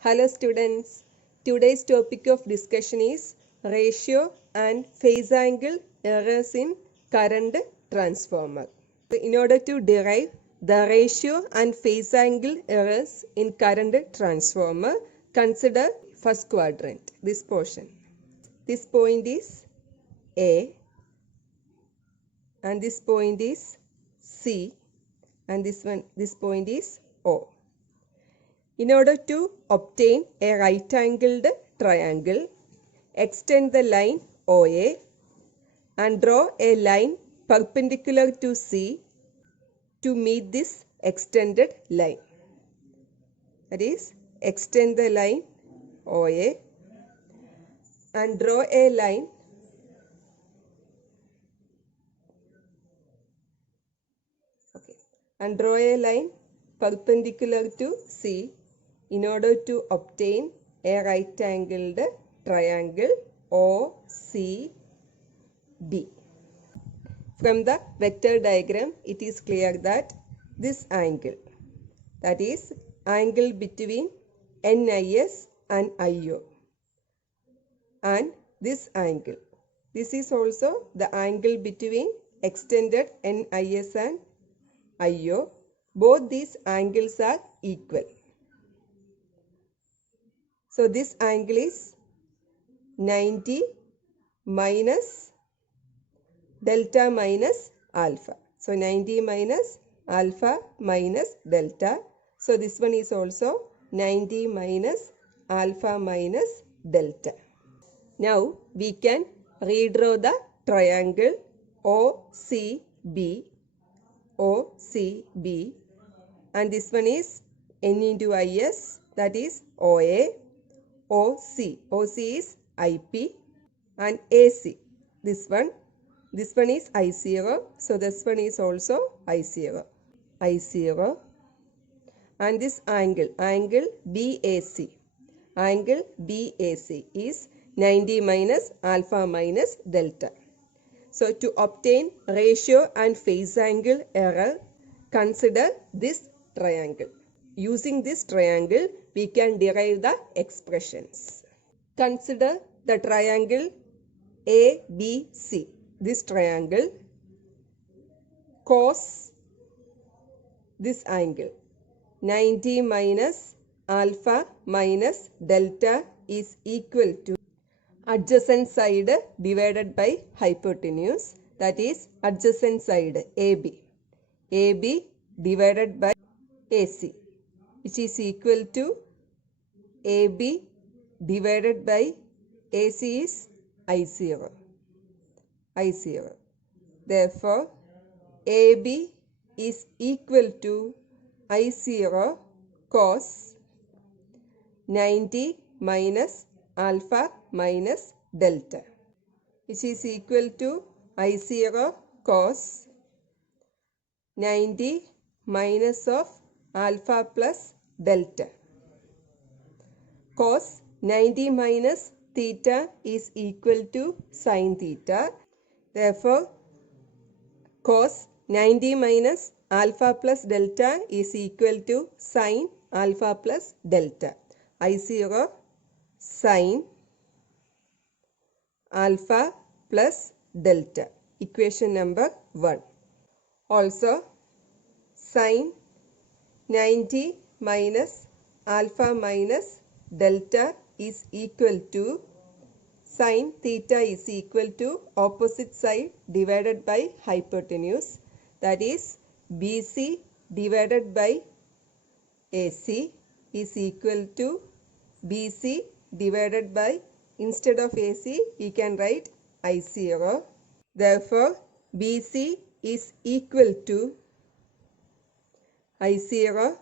Hello students, today's topic of discussion is ratio and phase angle errors in current transformer. In order to derive the ratio and phase angle errors in current transformer, consider first quadrant, this portion. This point is A and this point is C and this point is O. In order to obtain a right-angled triangle, extend the line OA and draw a line perpendicular to C to meet this extended line. That is, extend the line OA and draw a line perpendicular to C in order to obtain a right-angled triangle OCB. From the vector diagram, it is clear that this angle, that is angle between NIS and IO, and this angle, this is also the angle between extended NIS and IO. Both these angles are equal. So this angle is 90 minus delta minus alpha. So 90 minus alpha minus delta. So this one is also 90 minus alpha minus delta. Now we can redraw the triangle OCB, and this one is N into IS, that is OA. OC is IP, and AC, this one is I0, so this one is also I0, and this angle BAC is 90 minus alpha minus delta. So to obtain ratio and phase angle error, consider this triangle. Using this triangle, we can derive the expressions. Consider the triangle ABC. This triangle, cos this angle 90 minus alpha minus delta is equal to adjacent side divided by hypotenuse, that is adjacent side AB divided by AC, which is equal to AB divided by AC is I0. Therefore, AB is equal to I0 cos 90 minus alpha minus delta, which is equal to I0 cos 90 minus of alpha plus delta. Cos 90 minus theta is equal to sin theta. Therefore, cos 90 minus alpha plus delta is equal to sin alpha plus delta. I0 sin alpha plus delta. Equation number 1. Also, sin 90 minus alpha minus delta is equal to sin theta is equal to opposite side divided by hypotenuse, that is BC divided by AC is equal to BC divided by, instead of AC we can write I0. Therefore BC is equal to I0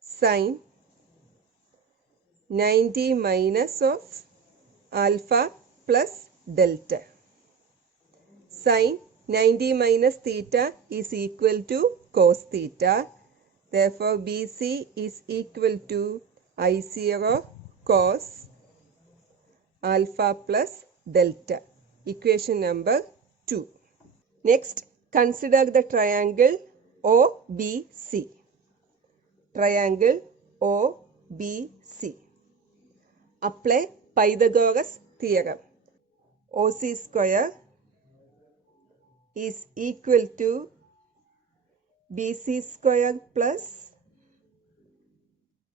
sin 90 minus of alpha plus delta. Sin 90 minus theta is equal to cos theta. Therefore, BC is equal to I0 cos alpha plus delta. Equation number 2. Next, consider the triangle OBC. Triangle OBC. ABC. Apply Pythagoras theorem. OC square is equal to BC square plus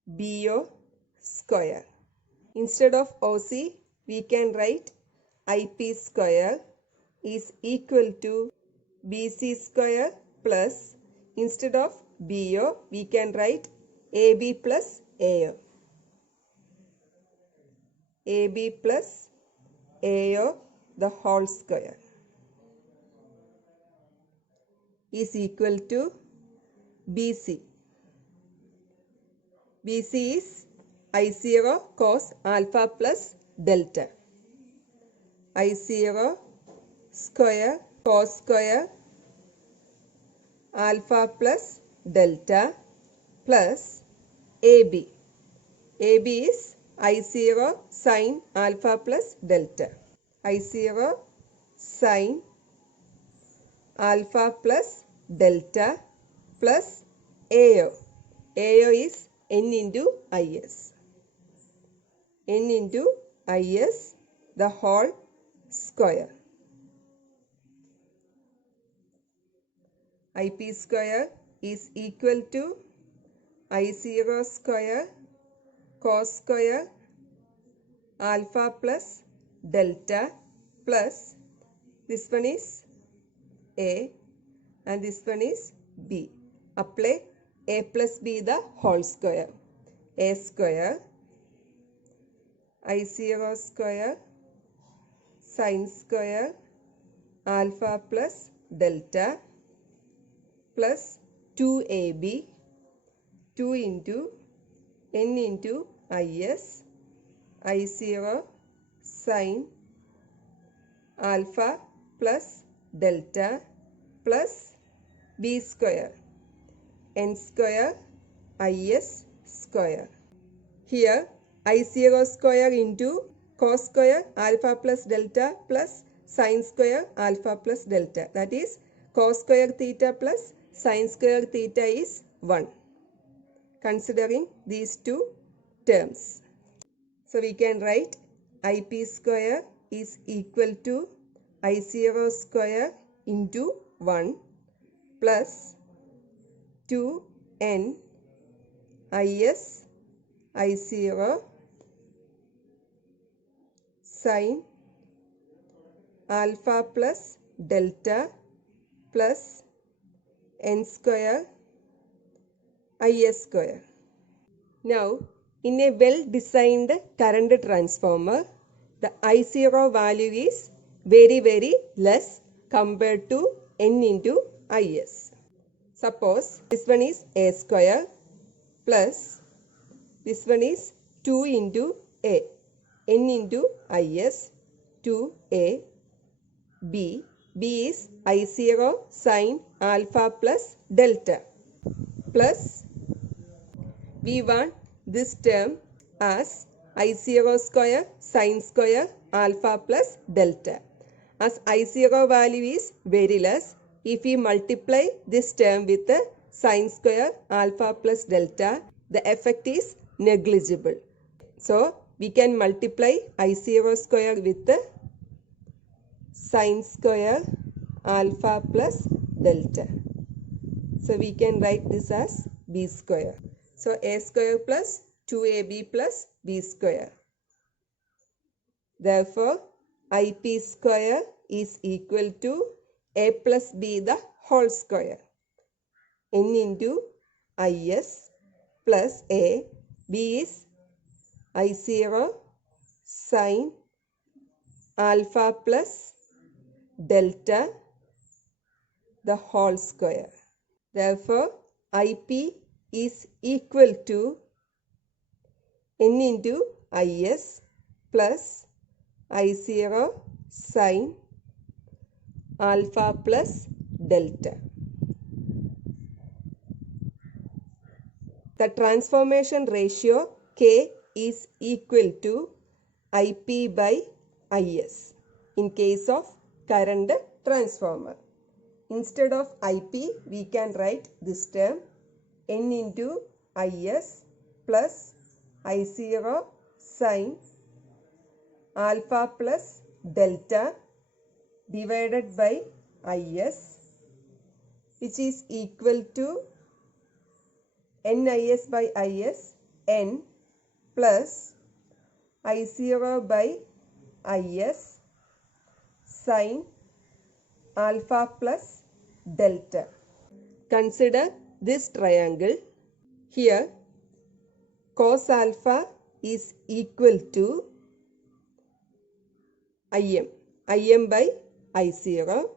BO square. Instead of OC, we can write IP square is equal to BC square plus, instead of BO, we can write AB plus AO. AB plus AO the whole square is equal to BC. BC is I0 cos alpha plus delta. I0 square cos square alpha plus delta plus AB. AB is I0 sin alpha plus delta. I0 sin alpha plus delta plus AO. AO is N into IS. N into IS the whole square. IP square is equal to I0 square cos square alpha plus delta plus, this one is A and this one is B. Apply A plus B the whole square. A square I0 square sin square alpha plus delta plus 2AB, 2 into N into IS, I0 sin alpha plus delta plus B square, N square IS square. Here I0 square into cos square alpha plus delta plus sin square alpha plus delta, that is cos square theta plus sin square theta is 1. Considering these two terms, so we can write IP square is equal to I0 square into 1 plus 2n IS I0 sin alpha plus delta plus n square IS square. Now, in a well-designed current transformer, the I0 value is very less compared to N into IS. Suppose this one is A square plus this one is 2 into A, N into IS, 2A, B. B is I0 sin alpha plus delta plus, we want this term as I0 square sin square alpha plus delta. As I0 value is very less, if we multiply this term with the sin square alpha plus delta, the effect is negligible. So, we can multiply I0 square with the sin square alpha plus delta. So, we can write this as B square. So, A square plus 2AB plus B square. Therefore, IP square is equal to A plus B the whole square. N into IS plus A. B is I0 sin alpha plus delta the whole square. Therefore, IP is equal to N into IS plus I0 sin alpha plus delta. The transformation ratio K is equal to IP by IS in case of current transformer. Instead of IP, we can write this term N into IS plus I0 sine alpha plus delta divided by Is, which is equal to NIS by Is n plus I0 by Is sine alpha plus delta. Consider this triangle. Here cos alpha is equal to Im by I0,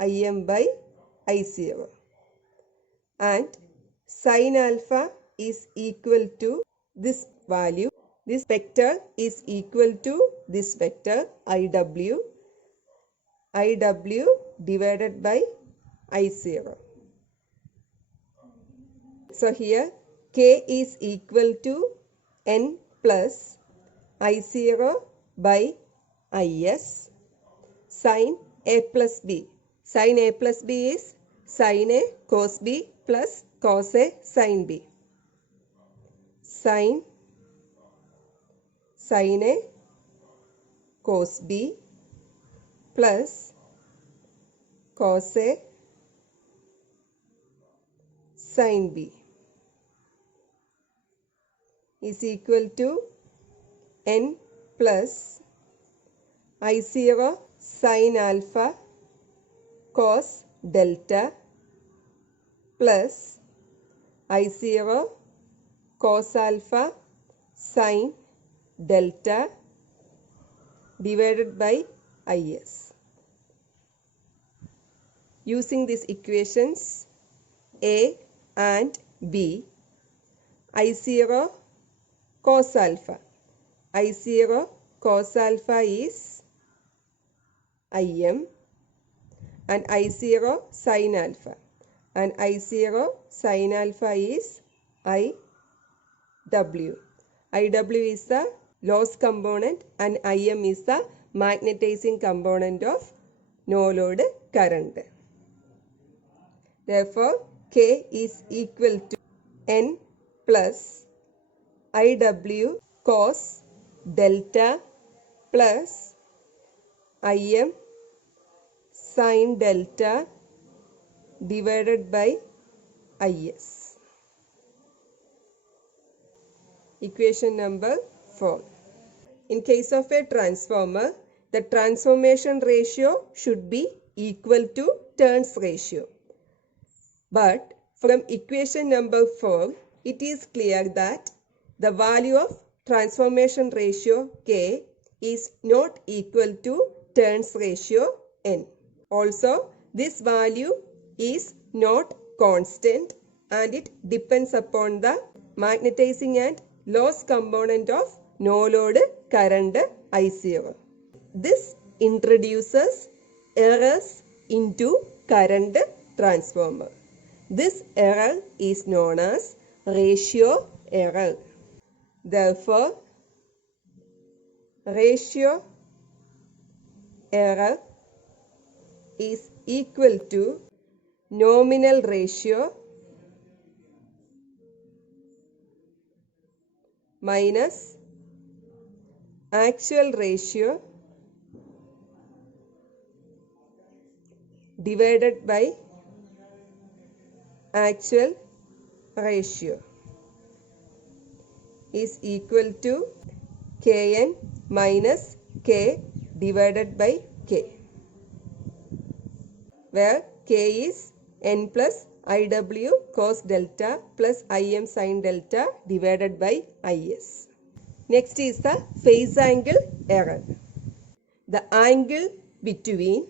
Im by I0, and sin alpha is equal to this value. This vector is equal to this vector IW divided by I0. So here K is equal to n plus I0 by Is sin A plus B. Sin A plus B is sin A cos B plus cos A sin B. Sin A cos B plus cos A sin B is equal to n plus I0 sin alpha cos delta plus I0 cos alpha sin delta divided by Is. Using these equations A and B, I0 cos alpha. I0 cos alpha is Im and I0 sin alpha. And I0 sin alpha is IW. IW is the loss component and Im is the magnetizing component of no load current. Therefore, K is equal to n plus IW cos delta plus Im sin delta divided by Is. Equation number 4. In case of a transformer, the transformation ratio should be equal to turns ratio. But from equation number 4, it is clear that the value of transformation ratio K is not equal to turns ratio N. Also, this value is not constant and it depends upon the magnetizing and loss component of no load current I0. This introduces errors into current transformer. This error is known as ratio error. Therefore, ratio error is equal to nominal ratio minus actual ratio divided by actual ratio is equal to Kn minus K divided by K, where K is n plus IW cos delta plus Im sin delta divided by Is. Next is the phase angle error. The angle between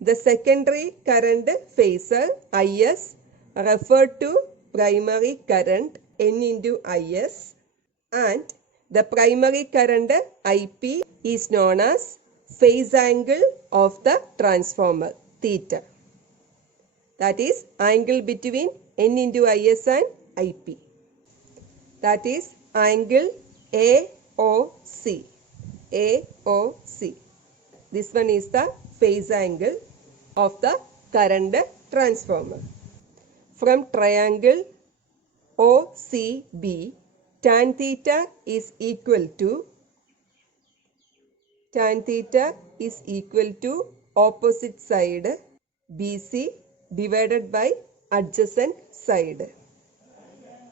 the secondary current phasor Is referred to primary current N into Is and the primary current Ip is known as phase angle of the transformer theta. That is angle between N into Is and Ip. That is angle AOC. AOC. This one is the phase angle of the current transformer. From triangle OCB, tan theta is equal to opposite side BC divided by adjacent side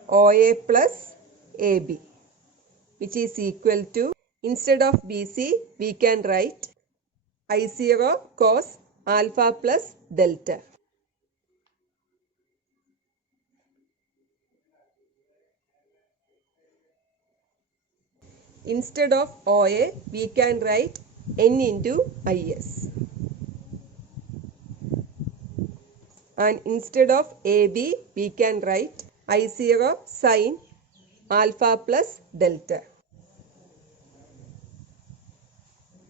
OA plus AB, which is equal to, instead of BC we can write I0 cos alpha plus delta. Instead of OA we can write N into IS. And instead of AB we can write I0 sin alpha plus delta.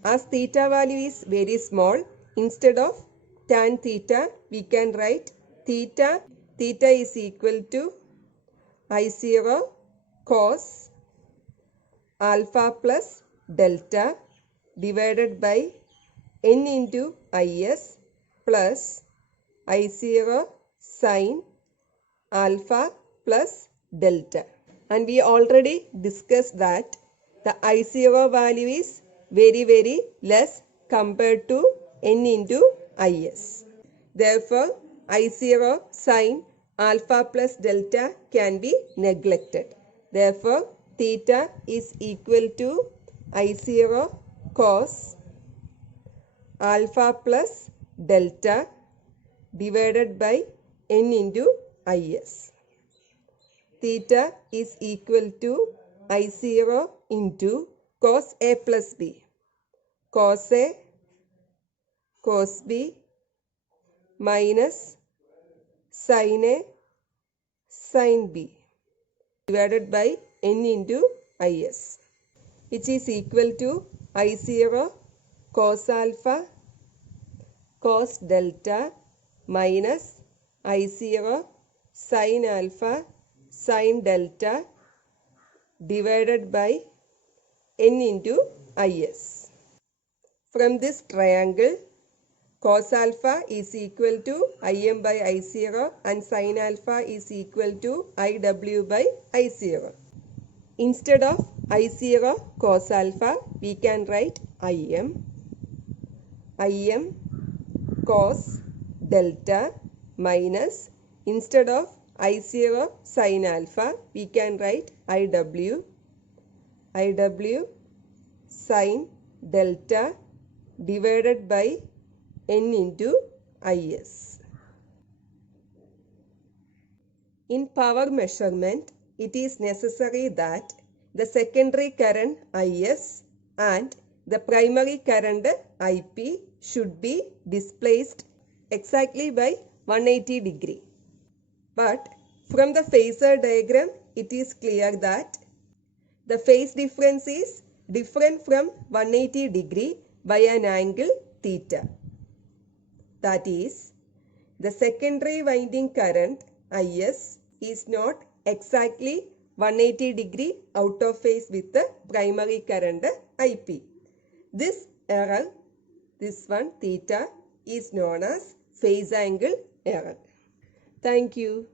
As theta value is very small, instead of tan theta we can write theta is equal to I0 cos alpha plus delta divided by N into IS plus I0 sin alpha plus delta. And we already discussed that the I0 value is very less compared to N into IS. Therefore, I0 sin alpha plus delta can be neglected. Therefore, theta is equal to I0 cos alpha plus delta divided by N into IS. Theta is equal to I0 into cos A plus B. Cos A cos B minus sin A sin B divided by N into IS, which is equal to I0 cos alpha cos delta minus I0 sin alpha sin delta divided by N into IS. From this triangle, cos alpha is equal to Im by I0 and sin alpha is equal to Iw by I0. Instead of I0 cos alpha, we can write Im cos delta minus, instead of I0 sin alpha, we can write Iw sin delta divided by N into IS. In power measurement, it is necessary that the secondary current IS and the primary current IP should be displaced exactly by 180 degree. But from the phasor diagram, it is clear that the phase difference is different from 180 degree by an angle theta. That is, the secondary winding current IS is not exactly 180 degree out of phase with the primary current IP. This error, this one theta, is known as phase angle error. Thank you.